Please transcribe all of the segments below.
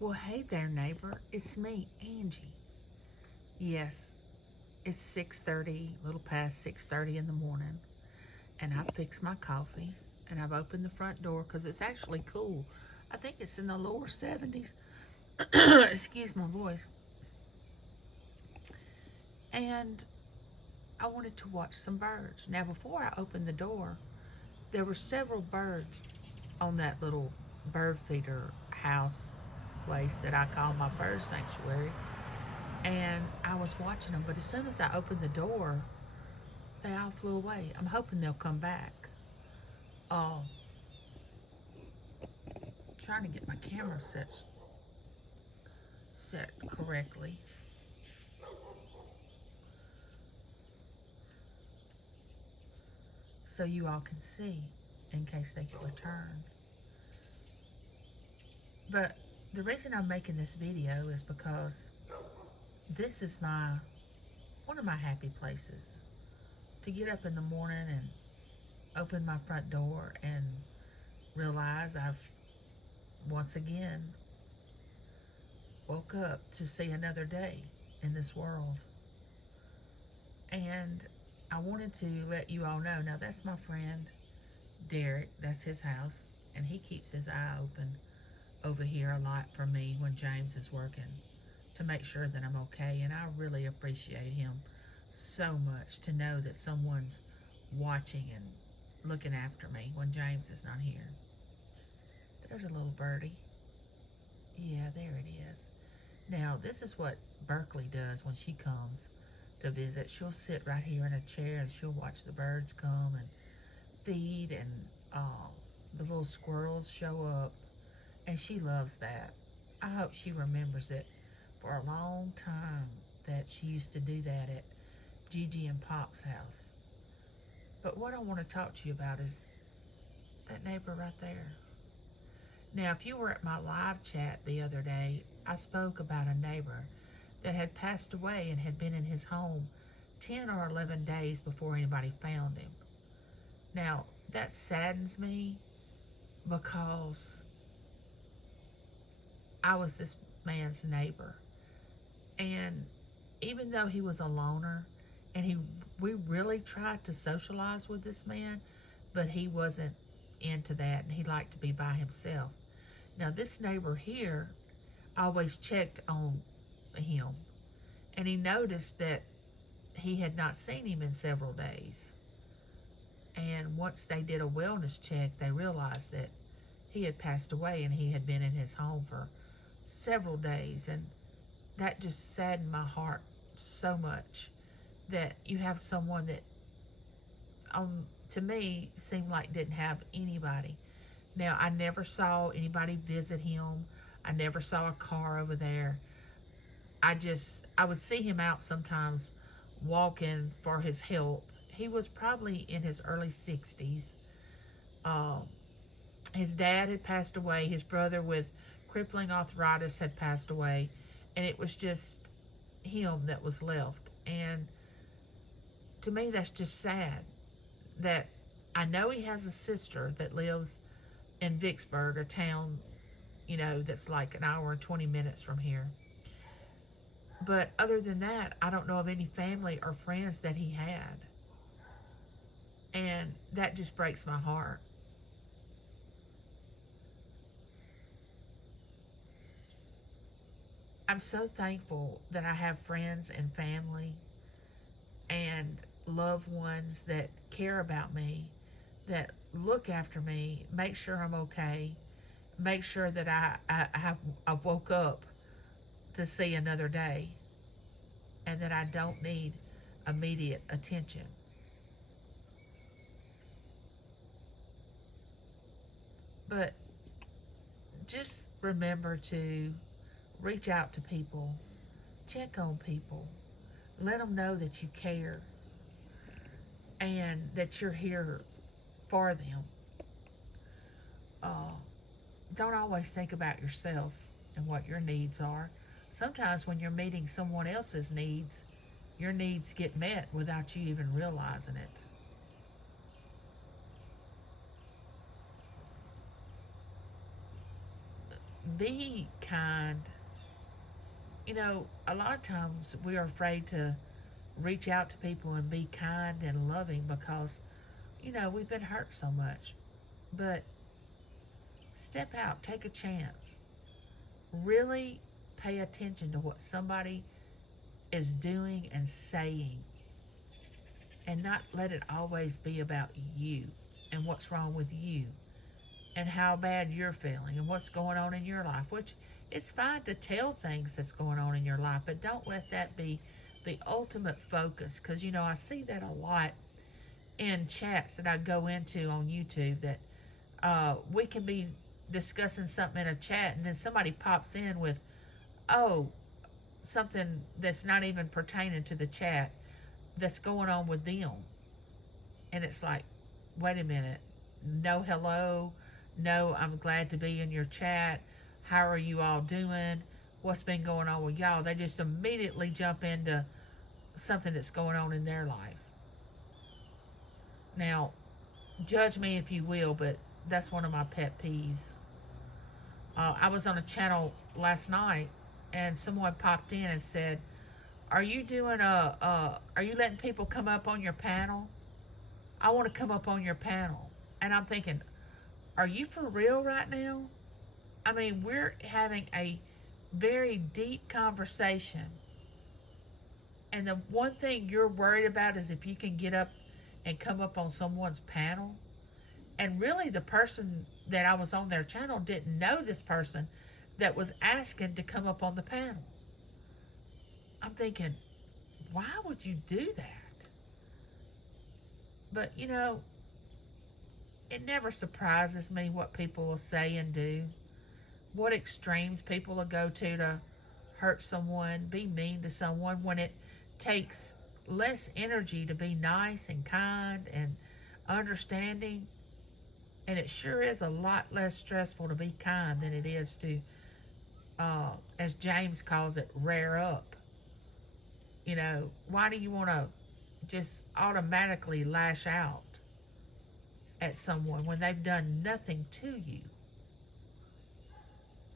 Well, hey there, neighbor. It's me, Angie. Yes, it's 6:30, a little past 6:30 in the morning, and I fixed my coffee and I've opened the front door because it's actually cool. I think it's in the lower 70s. Excuse my voice. And I wanted to watch some birds. Now, before I opened the door, there were several birds on that little bird feeder house place that I call my bird sanctuary. And I was watching them, but as soon as I opened the door, they all flew away. I'm hoping they'll come back. Uh, Trying to get my camera set correctly so you all can see in case they get returned. But the reason I'm making this video is because this is my one of my happy places to get up in the morning and open my front door and realize I've once again woke up to see another day in this world. And I wanted to let you all know, now that's my friend Derek, that's his house, and he keeps his eye open over here a lot for me when James is working to make sure that I'm okay. And I really appreciate him so much to know that someone's watching and looking after me when James is not here. There's a little birdie. Yeah, there it is. Now, this is what Berkeley does when she comes to visit. She'll sit right here in a chair and she'll watch the birds come and feed, and the little squirrels show up, and she loves that. I hope she remembers it for a long time that she used to do that at Gigi and Pop's house. But what I want to talk to you about is that neighbor right there. Now, if you were at my live chat the other day, I spoke about a neighbor that had passed away and had been in his home 10 or 11 days before anybody found him. Now, that saddens me because I was this man's neighbor. And even though he was a loner, and we really tried to socialize with this man, but he wasn't into that, and he liked to be by himself. Now, this neighbor here always checked on him, and he noticed that he had not seen him in several days. And once they did a wellness check, they realized that he had passed away and he had been in his home for several days. And that just saddened my heart so much that you have someone that, to me, seemed like didn't have anybody. Now, I never saw anybody visit him. I never saw a car over there. I would see him out sometimes walking for his health. He was probably in his early 60s. Um, his dad had passed away. His brother with crippling arthritis had passed away. And it was just him that was left. And to me, that's just sad that I know he has a sister that lives in Vicksburg, a town, that's like an hour and 20 minutes from here. But other than that, I don't know of any family or friends that he had. And that just breaks my heart. I'm so thankful that I have friends and family and loved ones that care about me, that look after me, make sure I'm okay, make sure that I woke up to see another day, and that I don't need immediate attention. But just remember to reach out to people, check on people, let them know that you care and that you're here for them. Uh, don't always think about yourself and what your needs are. Sometimes when you're meeting someone else's needs, your needs get met without you even realizing it. Be kind. You know, a lot of times we are afraid to reach out to people and be kind and loving because, we've been hurt so much. But step out, take a chance. Really pay attention to what somebody is doing and saying, and not let it always be about you and what's wrong with you and how bad you're feeling and what's going on in your life, which it's fine to tell things that's going on in your life, but don't let that be the ultimate focus. Because, I see that a lot in chats that I go into on YouTube, that we can be discussing something in a chat and then somebody pops in with, oh, something that's not even pertaining to the chat that's going on with them. And it's like, wait a minute. No hello. No, I'm glad to be in your chat. How are you all doing? What's been going on with y'all? They just immediately jump into something that's going on in their life. Now, judge me if you will, but that's one of my pet peeves. I was on a channel last night and someone popped in and said, are you doing are you letting people come up on your panel? I want to come up on your panel. And I'm thinking, are you for real right now? I mean, we're having a very deep conversation. And the one thing you're worried about is if you can get up and come up on someone's panel. And really, the person that I was on their channel didn't know this person that was asking to come up on the panel. I'm thinking, why would you do that? But, it never surprises me what people will say and do, what extremes people will go to hurt someone, be mean to someone, when it takes less energy to be nice and kind and understanding. And it sure is a lot less stressful to be kind than it is to, as James calls it, rear up. Why do you want to just automatically lash out at someone when they've done nothing to you?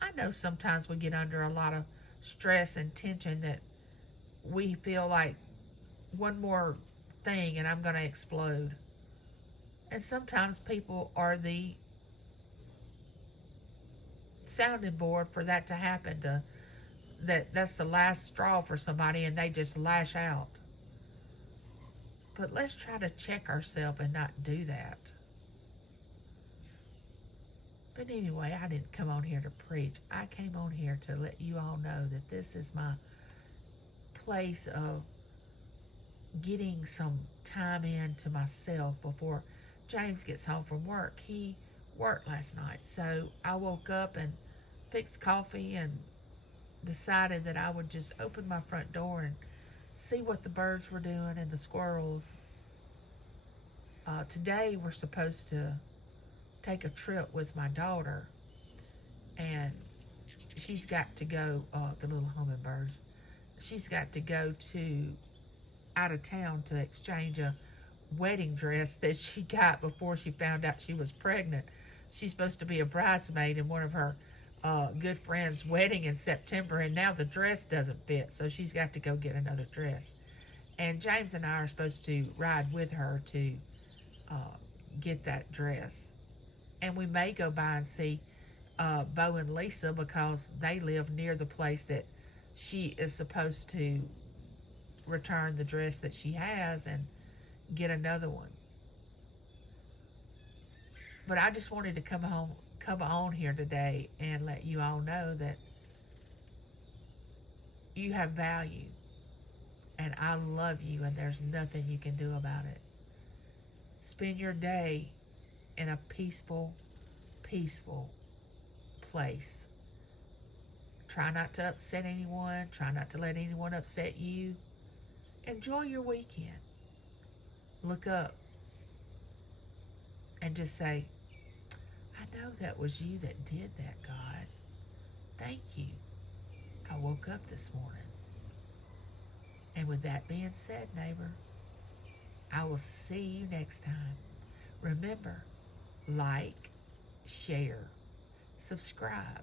I know sometimes we get under a lot of stress and tension that we feel like one more thing and I'm going to explode. And sometimes people are the sounding board for that to happen, that's the last straw for somebody and they just lash out. But let's try to check ourselves and not do that. But anyway, I didn't come on here to preach. I came on here to let you all know that this is my place of getting some time in to myself before James gets home from work. He worked last night, so I woke up and fixed coffee and decided that I would just open my front door and see what the birds were doing and the squirrels. Today we're supposed to take a trip with my daughter, and she's got to go, the little hummingbirds, she's got to go to out of town to exchange a wedding dress that she got before she found out she was pregnant. She's supposed to be a bridesmaid in one of her good friend's wedding in September, and now the dress doesn't fit, so she's got to go get another dress. And James and I are supposed to ride with her to get that dress. And we may go by and see Bo and Lisa, because they live near the place that she is supposed to return the dress that she has and get another one. But I just wanted to come on here today and let you all know that you have value, and I love you, and there's nothing you can do about it. Spend your day in a peaceful place. Try not to upset anyone. Try not to let anyone upset you. Enjoy your weekend. Look up and just say, I know that was you that did that, God. Thank you. I woke up this morning. And with that being said, neighbor, I will see you next time. Remember, like, share, subscribe.